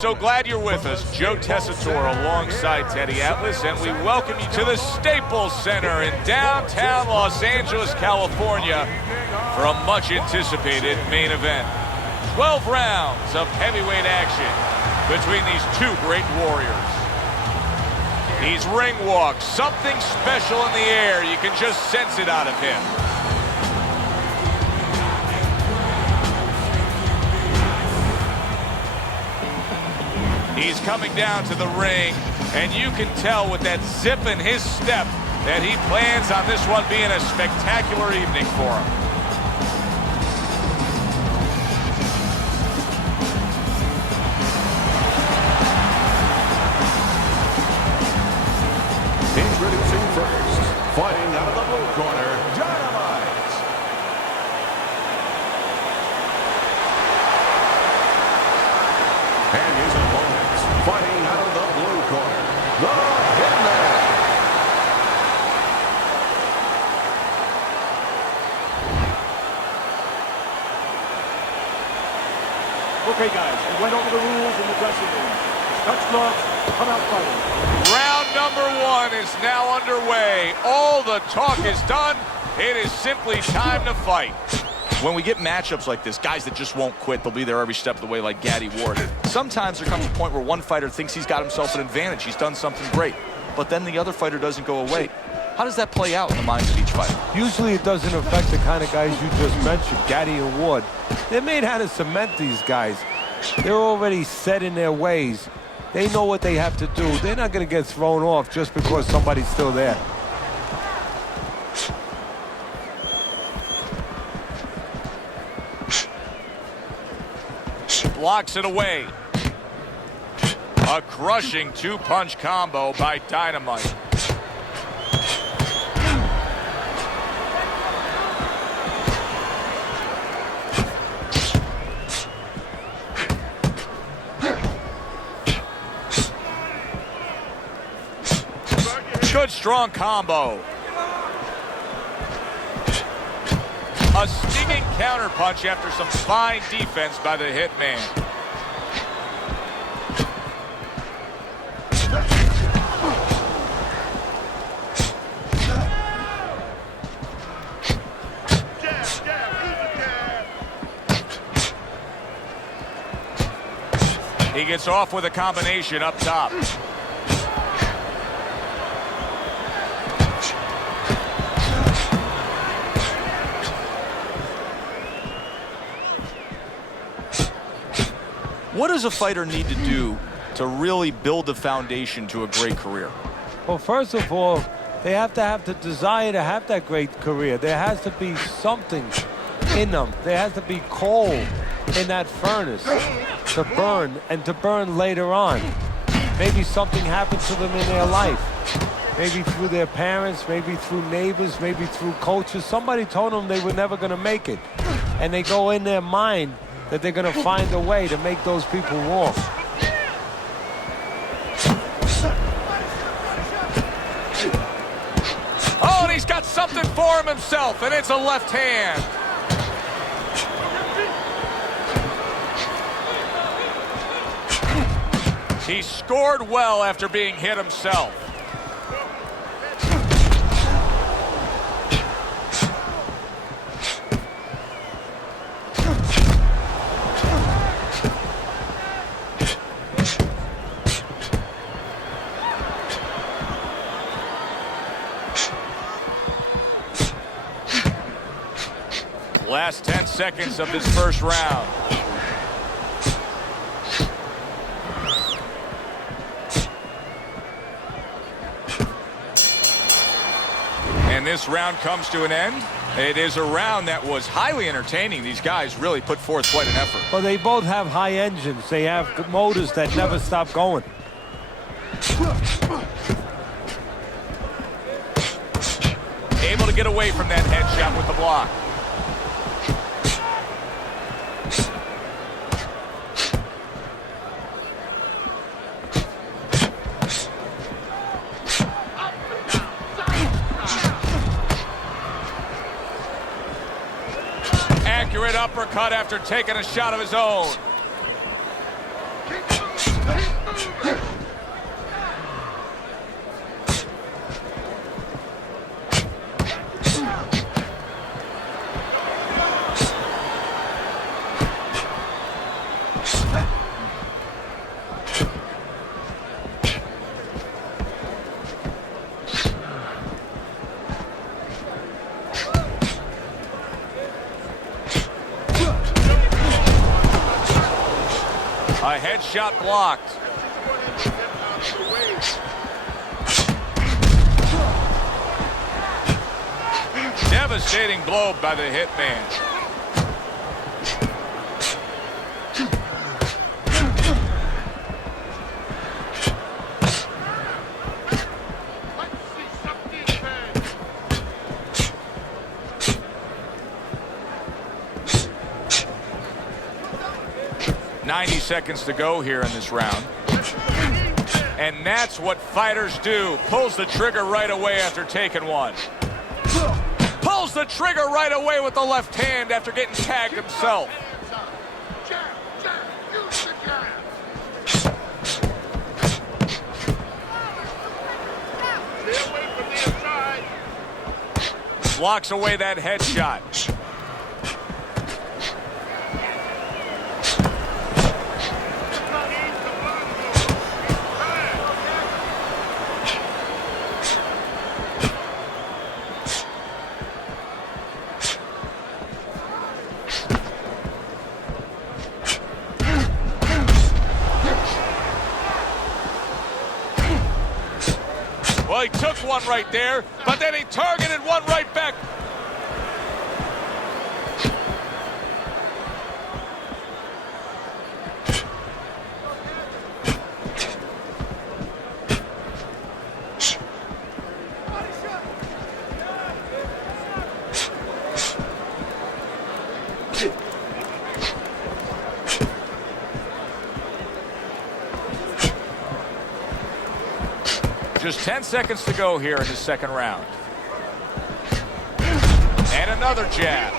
So glad you're with us. Joe Tessitore alongside Teddy Atlas, and we welcome you to the Staples Center in downtown Los Angeles, California for a much-anticipated main event. 12 rounds of heavyweight action between these two great warriors. He's ring walk, something special in the air. You can just sense it out of him. He's coming down to the ring, and you can tell with that zip in his step that he plans on this one being a spectacular evening for him. Introducing first, fighting out of the blue corner, Dynamite. And his opponent, fighting out of the blue corner, the Hitman. Okay, guys, we went over the rules in the dressing room. Touch gloves, come out fighting. Round number one is now underway. All the talk is done. It is simply time to fight. When we get matchups like this, guys that just won't quit, they'll be there every step of the way like Gaddy Ward. Sometimes there comes a point where one fighter thinks he's got himself an advantage. He's done something great. But then the other fighter doesn't go away. How does that play out in the minds of each fighter? Usually it doesn't affect the kind of guys you just mentioned, Gaddy and Ward. They're made how to cement these guys. They're already set in their ways. They know what they have to do. They're not going to get thrown off just because somebody's still there. Blocks it away. A crushing two-punch combo by Dynamite. Good strong combo. A stinging counterpunch after some fine defense by the Hitman. He gets off with a combination up top. What does a fighter need to do to really build the foundation to a great career? Well, first of all, they have to have the desire to have that great career. There has to be something in them. There has to be coal in that furnace to burn, and to burn later on. Maybe something happened to them in their life. Maybe through their parents, maybe through neighbors, maybe through coaches. Somebody told them they were never going to make it. And they go in their mind that they're going to find a way to make those people wrong. Oh, and he's got something for him himself, and it's a left hand. He scored well after being hit himself. Last 10 seconds of this first round. And this round comes to an end. It is a round that was highly entertaining. These guys really put forth quite an effort. Well, they both have high engines. They have motors that never stop going. Able to get away from that headshot with the block. Accurate uppercut after taking a shot of his own. headshot blocked. Devastating blow by the hitman. .90 seconds to go here in this round. And that's what fighters do. Pulls the trigger right away after taking one. Pulls the trigger right away with the left hand after getting tagged himself. Blocks away that headshot. Well, he took one right there, but then he targeted one right back. Just 10 seconds to go here in the second round. And another jab.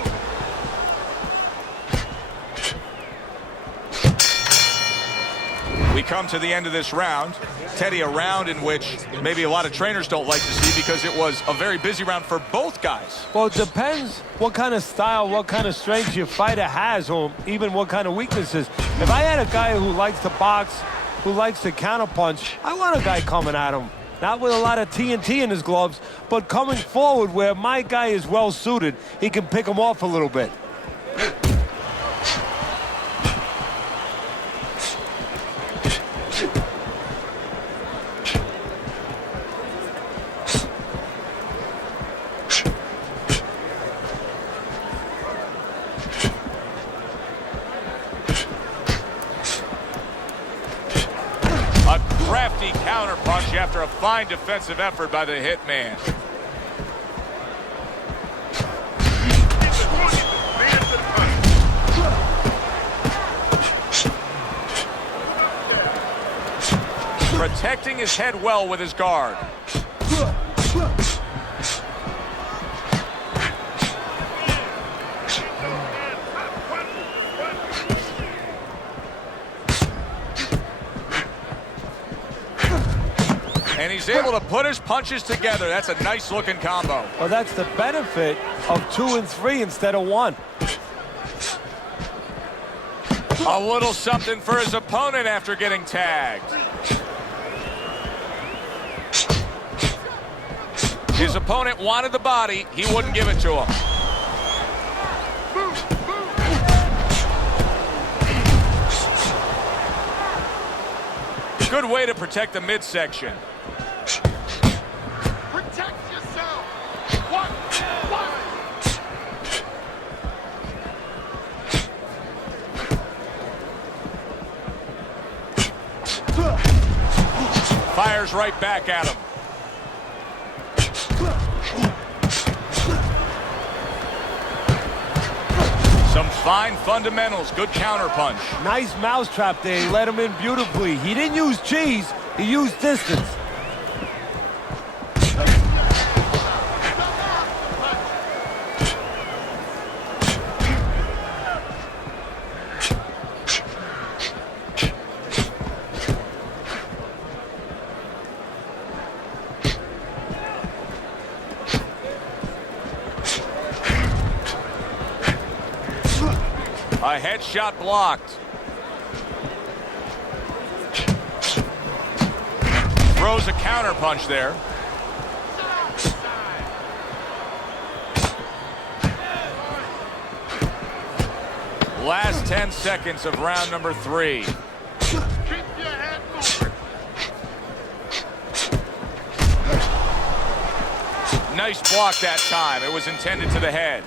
We come to the end of this round. Teddy, a round in which maybe a lot of trainers don't like to see because it was a very busy round for both guys. Well, it depends what kind of style, what kind of strength your fighter has, or even what kind of weaknesses. If I had a guy who likes to box, who likes to counterpunch, I want a guy coming at him. Not with a lot of TNT in his gloves, but coming forward where my guy is well suited. He can pick him off a little bit. Crafty counter punch after a fine defensive effort by the hitman. Protecting his head well with his guard. And he's able to put his punches together. That's a nice looking combo. Well, that's the benefit of 2 and 3 instead of 1. A little something for his opponent after getting tagged. His opponent wanted the body. He wouldn't give it to him. Good way to protect the midsection. Fires right back at him. Some fine fundamentals. Good counter punch. Nice mousetrap there. He let him in beautifully. He didn't use cheese. He used distance. A headshot blocked. Throws a counter punch there. Last 10 seconds of round number 3. Nice block that time. It was intended to the head.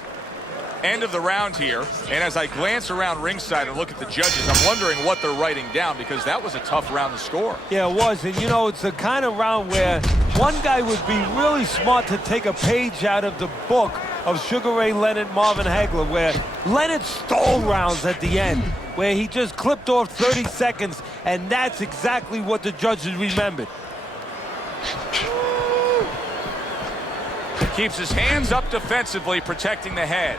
End of the round here, and as I glance around ringside and look at the judges, I'm wondering what they're writing down, because that was a tough round to score. Yeah, it was, and you know, it's the kind of round where one guy would be really smart to take a page out of the book of Sugar Ray Leonard, Marvin Hagler, where Leonard stole rounds at the end, where he just clipped off 30 seconds, and that's exactly what the judges remembered. Keeps his hands up defensively, protecting the head.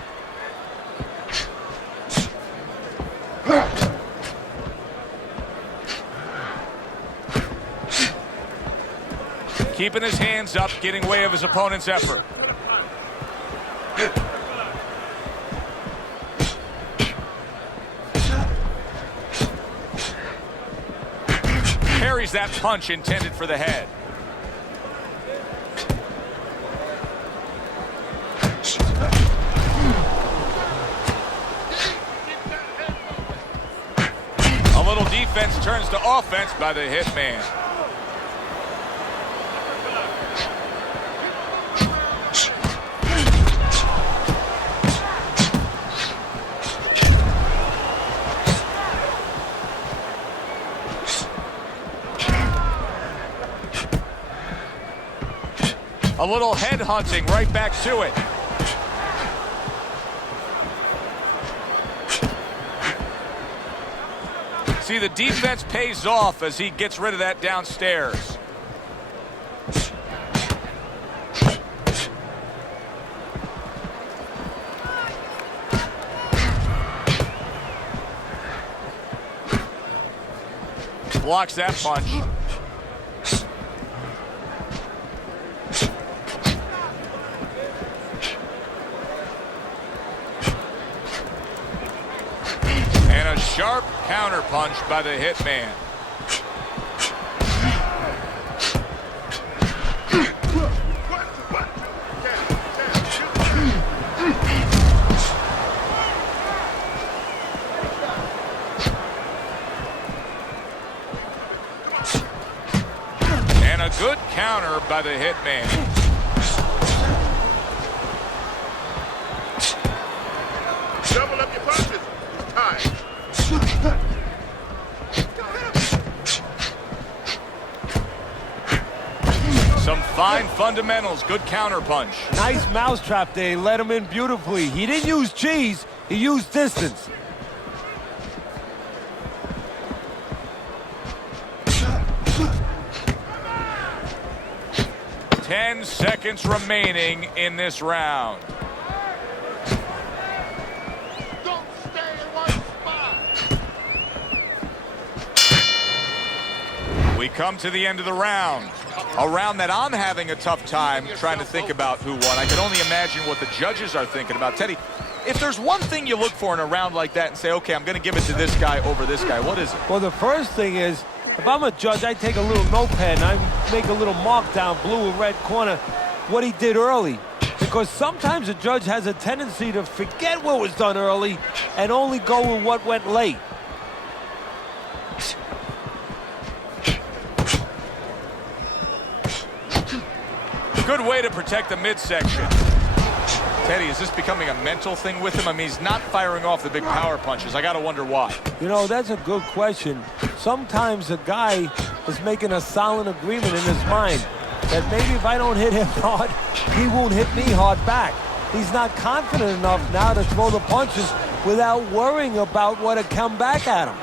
Keeping his hands up, getting way of his opponent's effort. Parries that punch intended for the head. A little defense turns to offense by the Hitman. A little head hunting, right back to it. See, the defense pays off as he gets rid of that downstairs. Blocks that punch. Sharp counter punch by the Hitman. And a good counter by the Hitman. Double up your punches. Time. Some fine fundamentals, good counter punch. Nice mousetrap there, he let him in beautifully. He didn't use cheese, he used distance. Ten seconds remaining in this round. Don't stay in one spot. We come to the end of the round. A round that I'm having a tough time trying to think about who won. I can only imagine what the judges are thinking about. Teddy, if there's one thing you look for in a round like that and say, okay, I'm going to give it to this guy over this guy, what is it? Well, the first thing is, if I'm a judge, I take a little notepad and I make a little mark down blue and red corner what he did early. Because sometimes a judge has a tendency to forget what was done early and only go with what went late. Good way to protect the midsection. Teddy, is this becoming a mental thing with him? I mean, he's not firing off the big power punches. I got to wonder why. You know, that's a good question. Sometimes a guy is making a silent agreement in his mind that maybe if I don't hit him hard, he won't hit me hard back. He's not confident enough now to throw the punches without worrying about what will come back at him.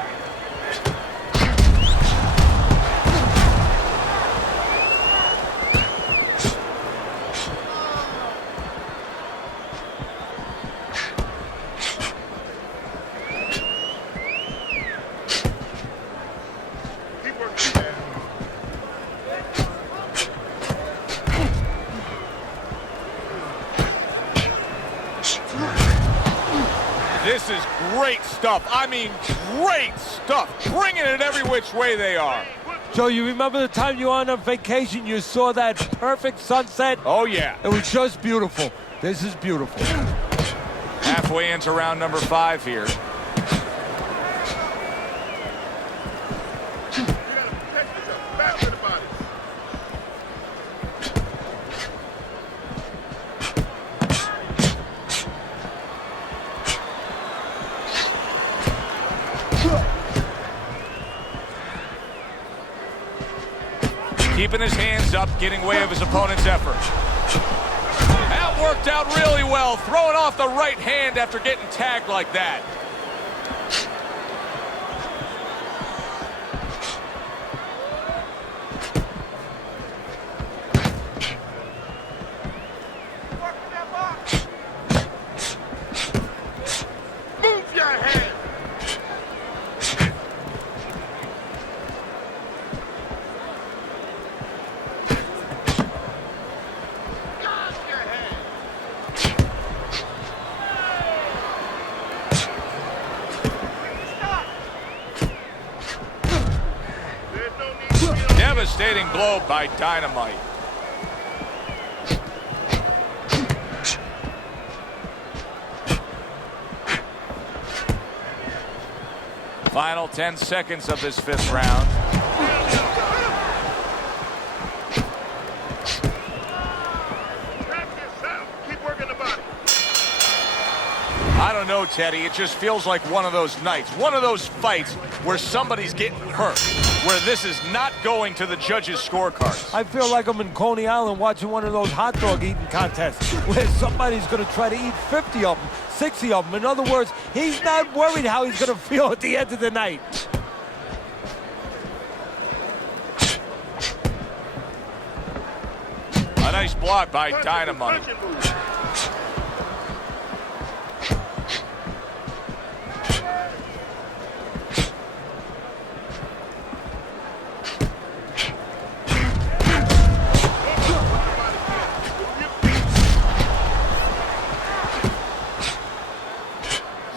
This is great stuff. I mean, great stuff. Bringing it every which way they are. Joe, you remember the time you were on vacation, you saw that perfect sunset? Oh, yeah. It was just beautiful. This is beautiful. Halfway into round number 5 here. Keeping his hands up, getting way of his opponent's effort. That worked out really well, throwing off the right hand after getting tagged like that. Move your hand. Devastating blow by Dynamite. Final 10 seconds of this 5th round. Keep working the body. I don't know, Teddy. It just feels like one of those nights, one of those fights where somebody's getting hurt, where this is not going to the judges' scorecards. I feel like I'm in Coney Island watching one of those hot dog eating contests where somebody's going to try to eat 50 of them, 60 of them. In other words, he's not worried how he's going to feel at the end of the night. A nice block by Dynamite.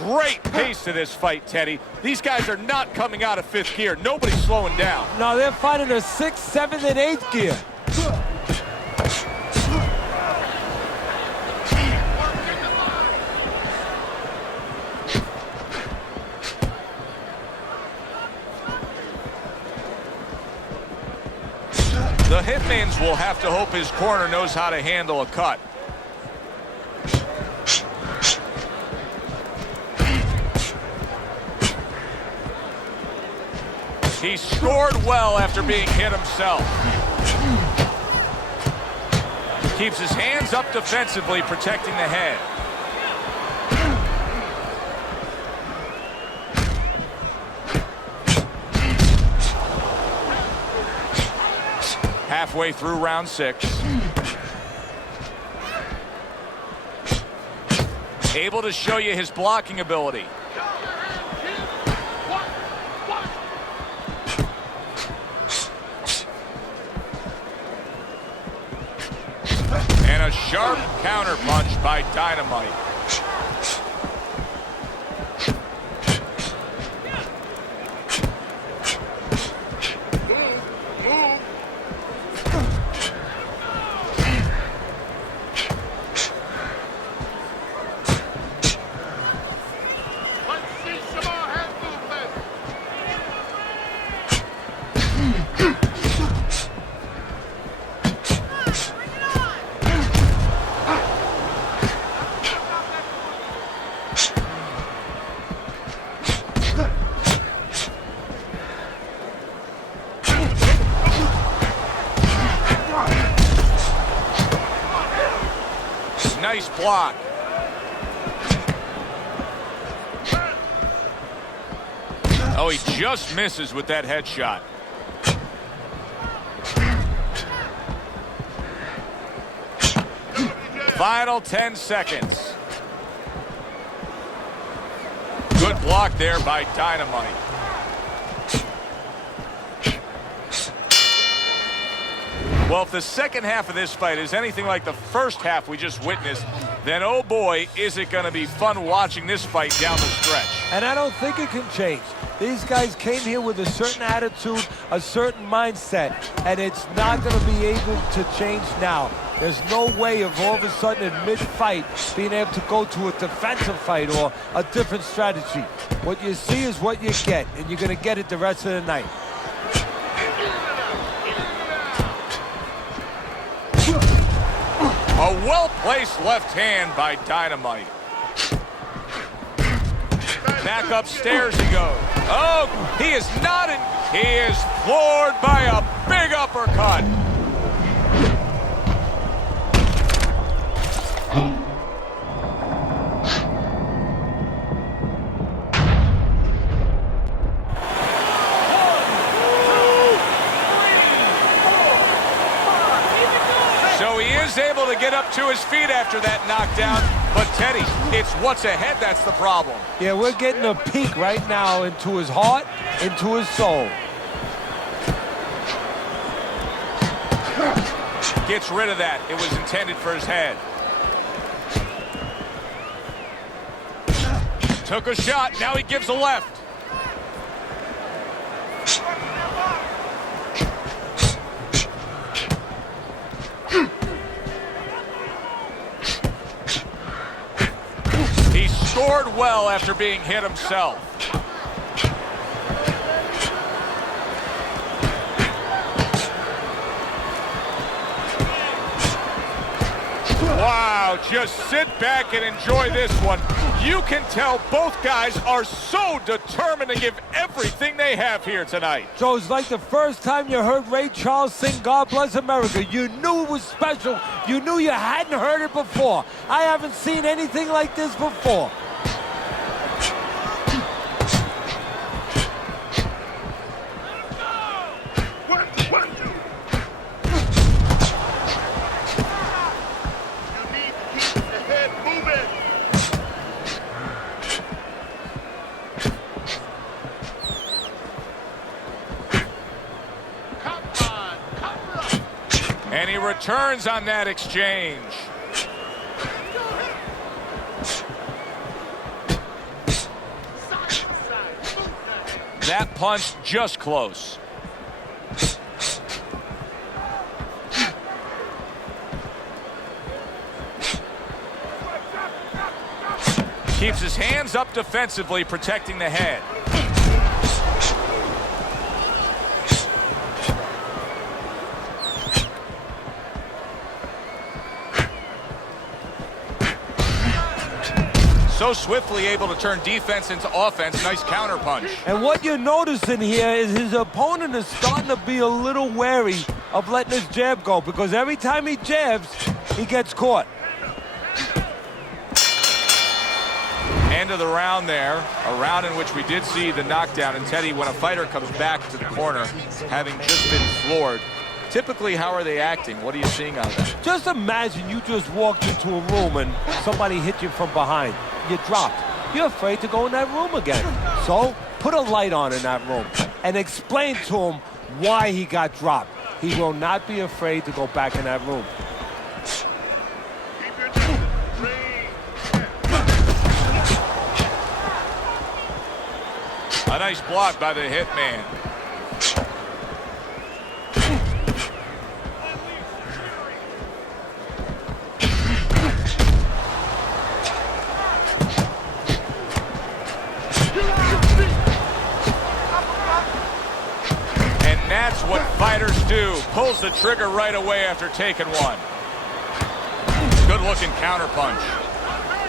Great pace to this fight, Teddy. These guys are not coming out of 5th gear. Nobody's slowing down. No, they're fighting a 6th, 7th, and 8th gear. The Hitmans will have to hope his corner knows how to handle a cut. He scored well after being hit himself. Keeps his hands up defensively, protecting the head. Halfway through round 6. Able to show you his blocking ability. And a sharp counter punch by Dynamite. Nice block. Oh, he just misses with that headshot. Final 10 seconds. Good block there by Dynamite. Well, if the second half of this fight is anything like the first half we just witnessed, then oh boy, is it going to be fun watching this fight down the stretch. And I don't think it can change. These guys came here with a certain attitude, a certain mindset, and it's not going to be able to change now. There's no way of all of a sudden in mid-fight being able to go to a defensive fight or a different strategy. What you see is what you get, and you're going to get it the rest of the night. A well-placed left hand by Dynamite. Back upstairs he goes. Oh, he is not in He is floored by a big uppercut. So he is able to get up to his feet after that knockdown. But Teddy, it's what's ahead that's the problem. Yeah, we're getting a peek right now into his heart, into his soul. Gets rid of that. It was intended for his head. Took a shot. Now he gives a left. He scored well after being hit himself. Wow, just sit back and enjoy this one. You can tell both guys are so determined to give everything they have here tonight. So it's like the first time you heard Ray Charles sing God Bless America. You knew it was special. You knew you hadn't heard it before. I haven't seen anything like this before. And he returns on that exchange. That punch just close. Keeps his hands up defensively, protecting the head. So swiftly able to turn defense into offense. Nice counter punch. And what you're noticing here is his opponent is starting to be a little wary of letting his jab go, because every time he jabs, he gets caught. End of the round there, a round in which we did see the knockdown. And Teddy, when a fighter comes back to the corner, having just been floored, typically, how are they acting? What are you seeing out of that? Just imagine you just walked into a room and somebody hit you from behind. You dropped. You're afraid to go in that room again. So put a light on in that room and explain to him why he got dropped. He will not be afraid to go back in that room. A nice block by the hitman. That's what fighters do. Pulls the trigger right away after taking one. Good looking counter punch.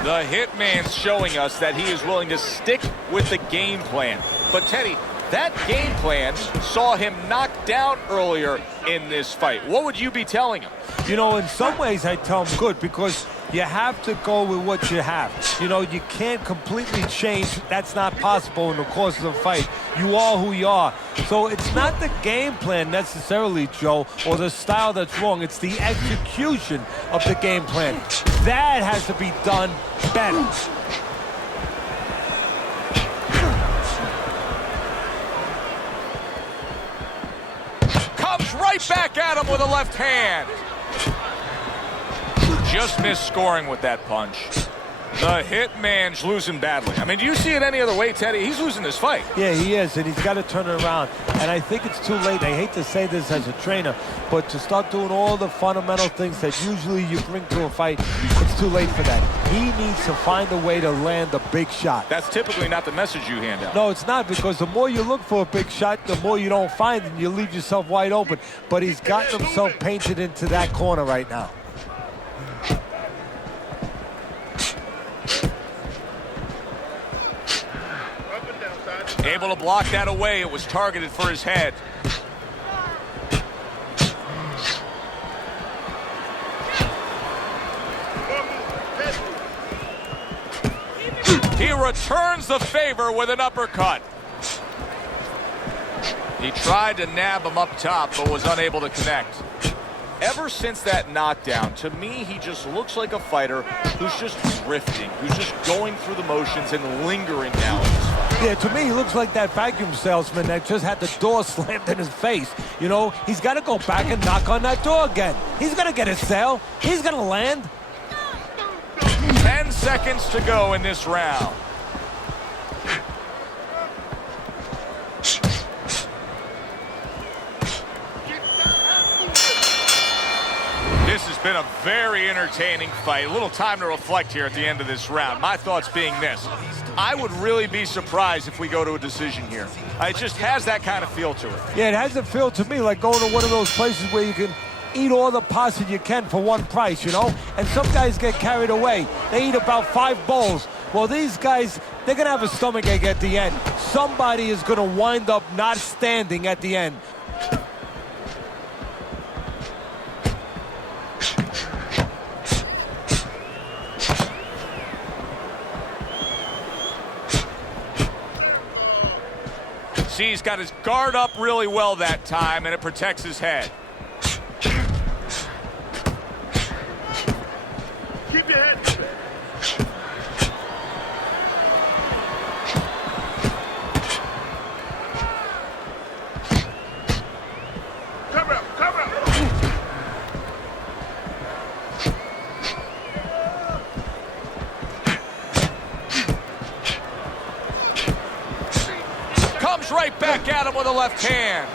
The hitman's showing us that he is willing to stick with the game plan. But Teddy, that game plan saw him knocked down earlier in this fight. What would you be telling him? You know, in some ways I tell him good, because you have to go with what you have. You know, you can't completely change. That's not possible in the course of the fight. You are who you are. So it's not the game plan necessarily, Joe, or the style that's wrong. It's the execution of the game plan. That has to be done better. Comes right back at him with a left hand. Just missed scoring with that punch. The hitman's losing badly. I mean, do you see it any other way, Teddy? He's losing this fight. Yeah, he is, and he's got to turn it around. And I think it's too late. I hate to say this as a trainer, but to start doing all the fundamental things that usually you bring to a fight, it's too late for that. He needs to find a way to land the big shot. That's typically not the message you hand out. No, it's not, because the more you look for a big shot, the more you don't find it, and you leave yourself wide open. But he's gotten himself painted into that corner right now. Able to block that away. It was targeted for his head. He returns the favor with an uppercut. He tried to nab him up top, but was unable to connect. Ever since that knockdown, to me, he just looks like a fighter who's just drifting, who's just going through the motions and lingering now in this fight. Yeah, to me, he looks like that vacuum salesman that just had the door slammed in his face. You know, he's got to go back and knock on that door again. He's going to get his sale. He's going to land. 10 seconds to go in this round. This has been a very entertaining fight. A little time to reflect here at the end of this round. My thoughts being this: I would really be surprised if we go to a decision here. It just has that kind of feel to it. Yeah, it has a feel to me like going to one of those places where you can eat all the pasta you can for one price, you know? And some guys get carried away. They eat about 5 bowls. Well, these guys, they're going to have a stomachache at the end. Somebody is going to wind up not standing at the end. See, he's got his guard up really well that time, and it protects his head. Keep your head. Cover up, cover up. Comes right back at him with a left hand.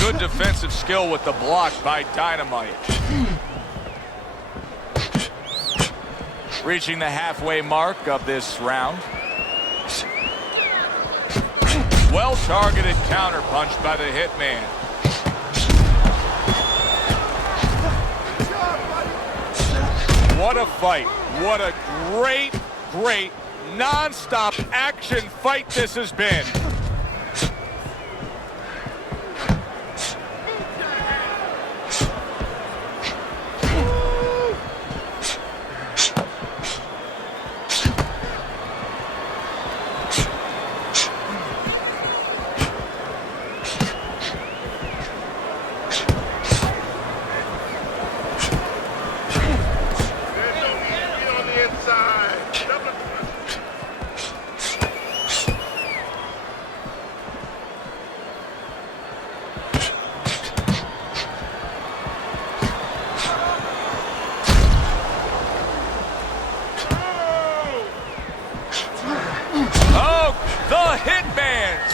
Good defensive skill with the block by Dynamite. Reaching the halfway mark of this round. Well-targeted counterpunch by the Hitman. What a fight. What a great, great, non-stop action fight this has been.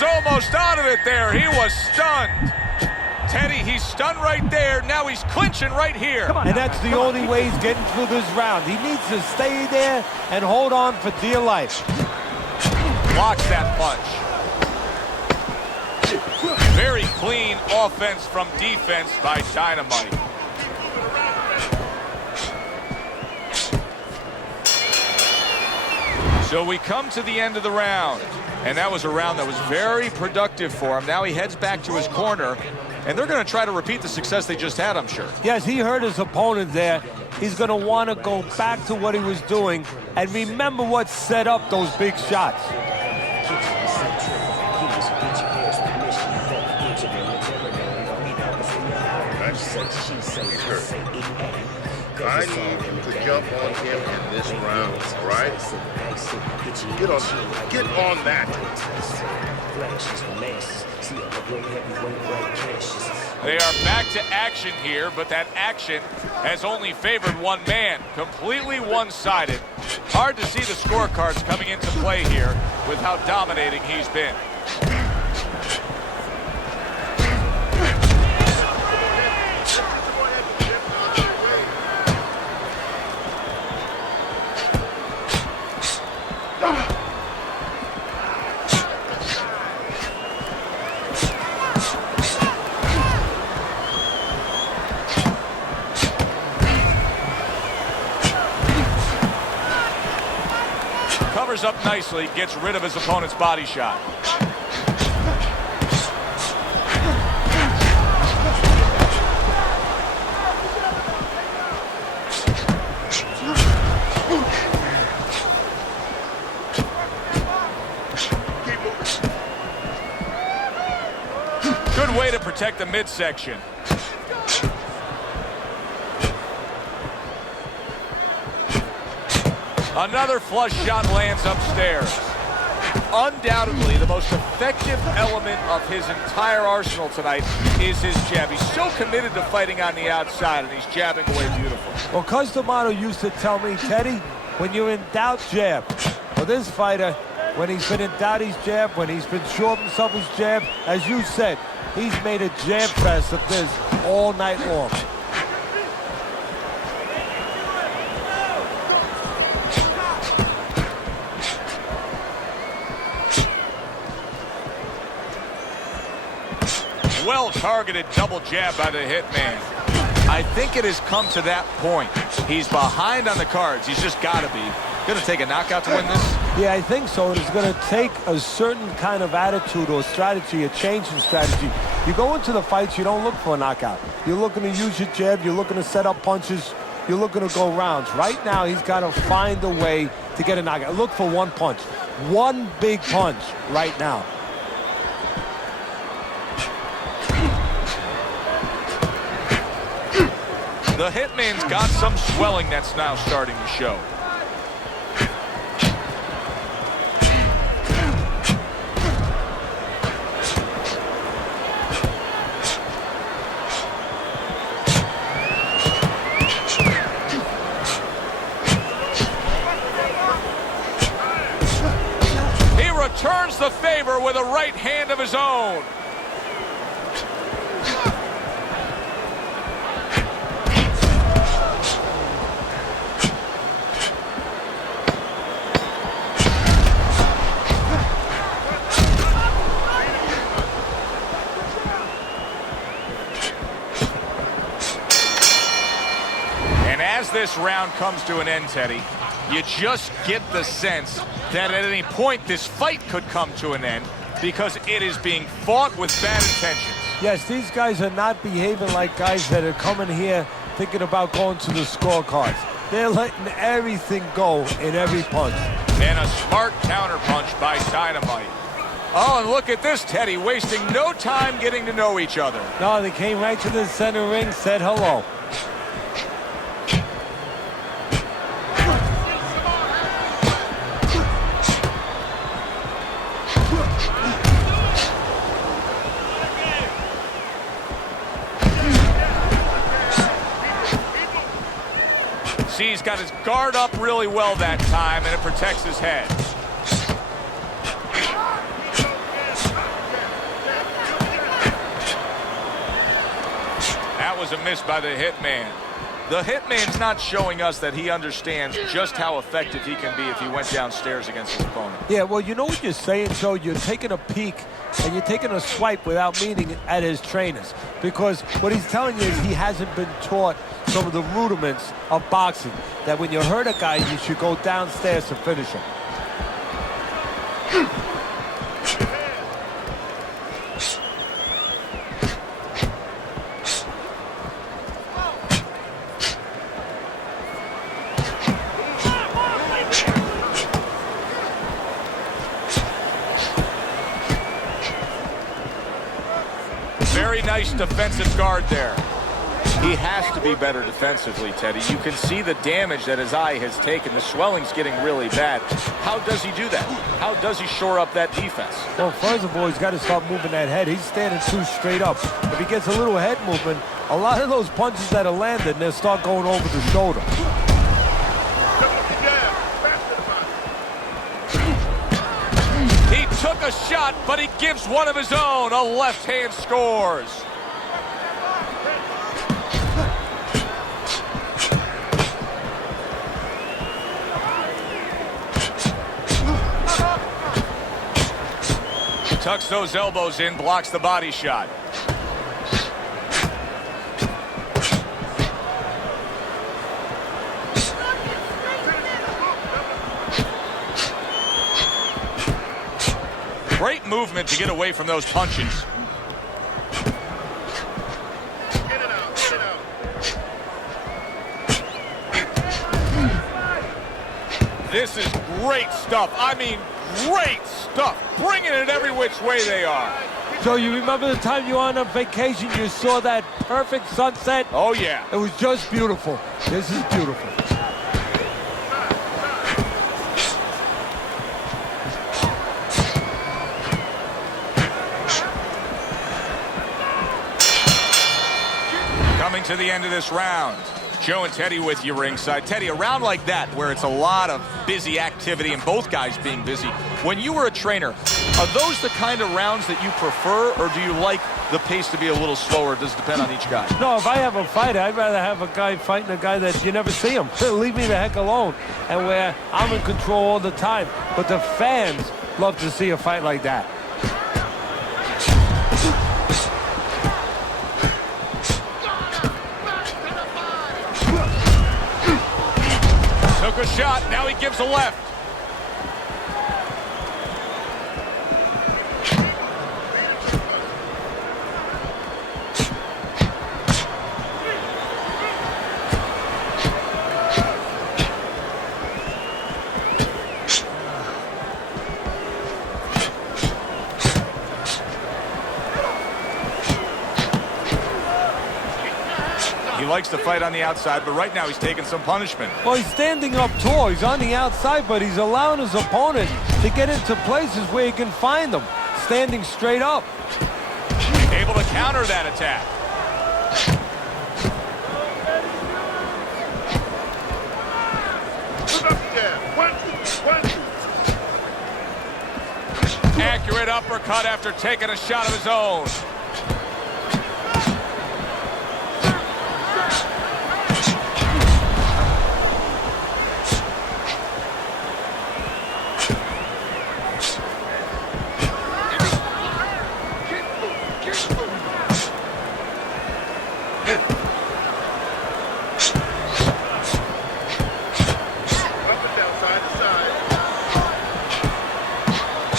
Almost out of it there. He was stunned. Teddy, he's stunned right there. Now he's clinching right here. And that's the only way he's getting through this round. He needs to stay there and hold on for dear life. Blocks that punch. Very clean offense from defense by Dynamite. So we come to the end of the round. And that was a round that was very productive for him. Now he heads back to his corner, and they're going to try to repeat the success they just had, I'm sure. Yes, he hurt his opponent there. He's going to want to go back to what he was doing and remember what set up those big shots. I need to jump on him in this round, right? Get on that. They are back to action here, but that action has only favored one man. Completely one-sided. Hard to see the scorecards coming into play here with how dominating he's been. covers up nicely, gets rid of his opponent's body shot. Good way to protect the midsection. Another flush shot lands upstairs. Undoubtedly, the most effective element of his entire arsenal tonight is his jab. He's so committed to fighting on the outside, and he's jabbing away beautiful. Well, Cus D'Amato used to tell me, Teddy, when you're in doubt, jab. Well, this fighter, when he's been in doubt, he's jab. When he's been sure of himself, he's jab. As you said, he's made a jab fest of this all night long. Well-targeted double jab by the hitman. I think it has come to that point. He's behind on the cards. He's just got to be. Going to take a knockout to win this? Yeah, I think so. It's going to take a certain kind of attitude or strategy, a change in strategy. You go into the fights, you don't look for a knockout. You're looking to use your jab. You're looking to set up punches. You're looking to go rounds. Right now, he's got to find a way to get a knockout. Look for one punch. One big punch right now. The hitman's got some swelling that's now starting to show. He returns the favor with a right hand of his own. As this round comes to an end, Teddy, you just get the sense that at any point this fight could come to an end because it is being fought with bad intentions. Yes, these guys are not behaving like guys that are coming here thinking about going to the scorecards. They're letting everything go in every punch. And a smart counterpunch by Dynamite. Oh, and look at this, Teddy, wasting no time getting to know each other. No, they came right to the center ring, said hello. See, he's got his guard up really well that time, and it protects his head. That was a miss by the hitman. The hitman's not showing us that he understands just how effective he can be if he went downstairs against his opponent. Yeah, well, you know what you're saying, Joe? You're taking a peek and you're taking a swipe without meaning at his trainers. Because what he's telling you is he hasn't been taught some of the rudiments of boxing. That when you hurt a guy, you should go downstairs to finish him. Very nice defensive guard there. He has to be better defensively, Teddy. You can see the damage that his eye has taken. The swelling's getting really bad. How does he do that? How does he shore up that defense? Well, first of all, he's got to start moving that head. He's standing too straight up. If he gets a little head movement, a lot of those punches that are landed, they'll start going over the shoulder. He took a shot, but he gives one of his own. A left hand scores. Tucks those elbows in, blocks the body shot. movement to get away from those punches. Get it out, get it out. This is great stuff. I mean, great stuff. Bringing it every which way they are. So you remember the time you were on a vacation, you saw that perfect sunset? Oh, yeah. It was just beautiful. This is beautiful. Coming to the end of this round. Joe and Teddy with you ringside. Teddy, a round like that where it's a lot of busy activity and both guys being busy. When you were a trainer, are those the kind of rounds that you prefer, or do you like the pace to be a little slower? Does it depend on each guy? No, if I have a fighter, I'd rather have a guy fighting a guy that you never see him. Leave me the heck alone. And where I'm in control all the time. But the fans love to see a fight like that. Took a shot, now he gives a left. He likes to fight on the outside, but right now he's taking some punishment. Well, he's standing up tall. He's on the outside, but he's allowing his opponent to get into places where he can find them, standing straight up. Able to counter that attack. Accurate uppercut after taking a shot of his own.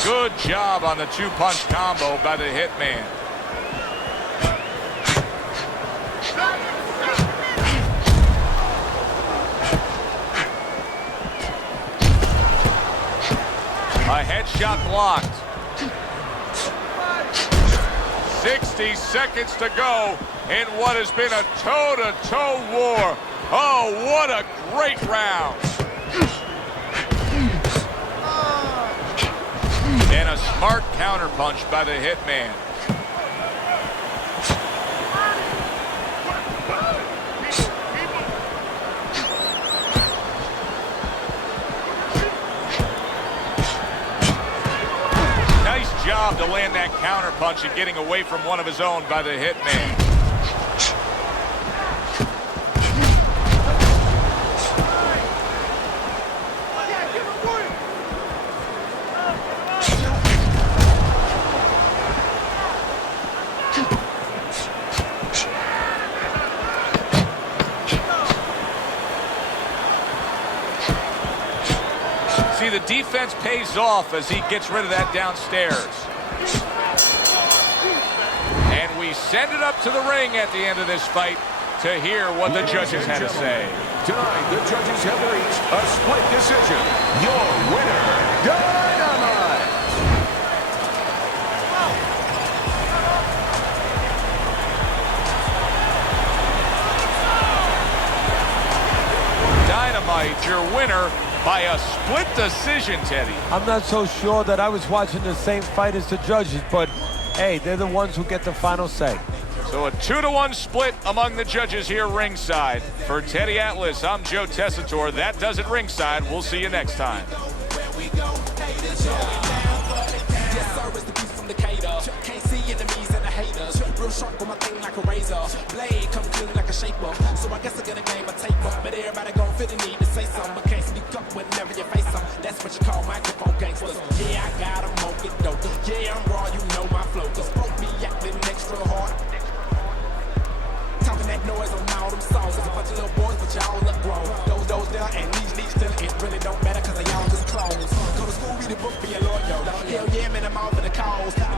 Good job on the two-punch combo by the Hitman. A headshot blocked. 60 seconds to go in what has been a toe-to-toe war. Oh, what a great round. And a smart counterpunch by the Hitman. Nice job to land that counterpunch and getting away from one of his own by the Hitman. See, the defense pays off as he gets rid of that downstairs. And we send it up to the ring at the end of this fight to hear what the judges had to say. Tonight, the judges have reached a split decision. Your winner, Dynamite! Dynamite, your winner by a split decision, Teddy. I'm not so sure that I was watching the same fight as the judges, but hey, they're the ones who get the final say. So a 2-to-1 split among the judges here ringside. For Teddy Atlas, I'm Joe Tessitore. That does it ringside. We'll see you next time. Can't see enemies and the haters. Real sharp on my thing like a razor. Blade come clean like a shaper. So I guess I get a game of tape up. But everybody gon' feel the need to say something. But can't speak up whenever you face them. That's what you call microphone gangsters. Yeah, I got them monkey dope. Yeah, I'm raw, you know my flow. Cause folk be acting extra hard. Talking that noise on all them songs. There's a bunch of little boys, but y'all look grown. Those there and these still. It really don't matter cause they all just clones. Go to school, read a book, be a lawyer. Hell yeah.